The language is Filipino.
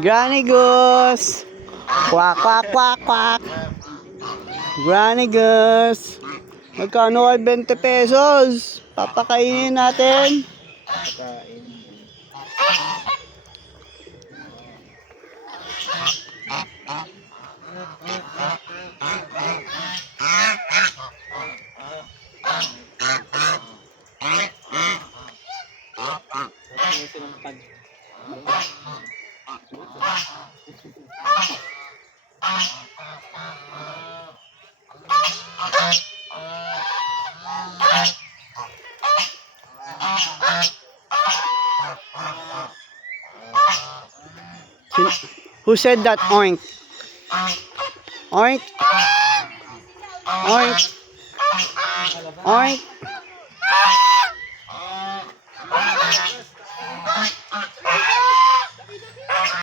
Granny Goose. Quack, quack, quack, quack. Granny Goose. Magkano ay 20 pesos? Papakainin natin. Pagkain. Kasi silang pag... Who said that? Oink. Oink. Oink. Oink.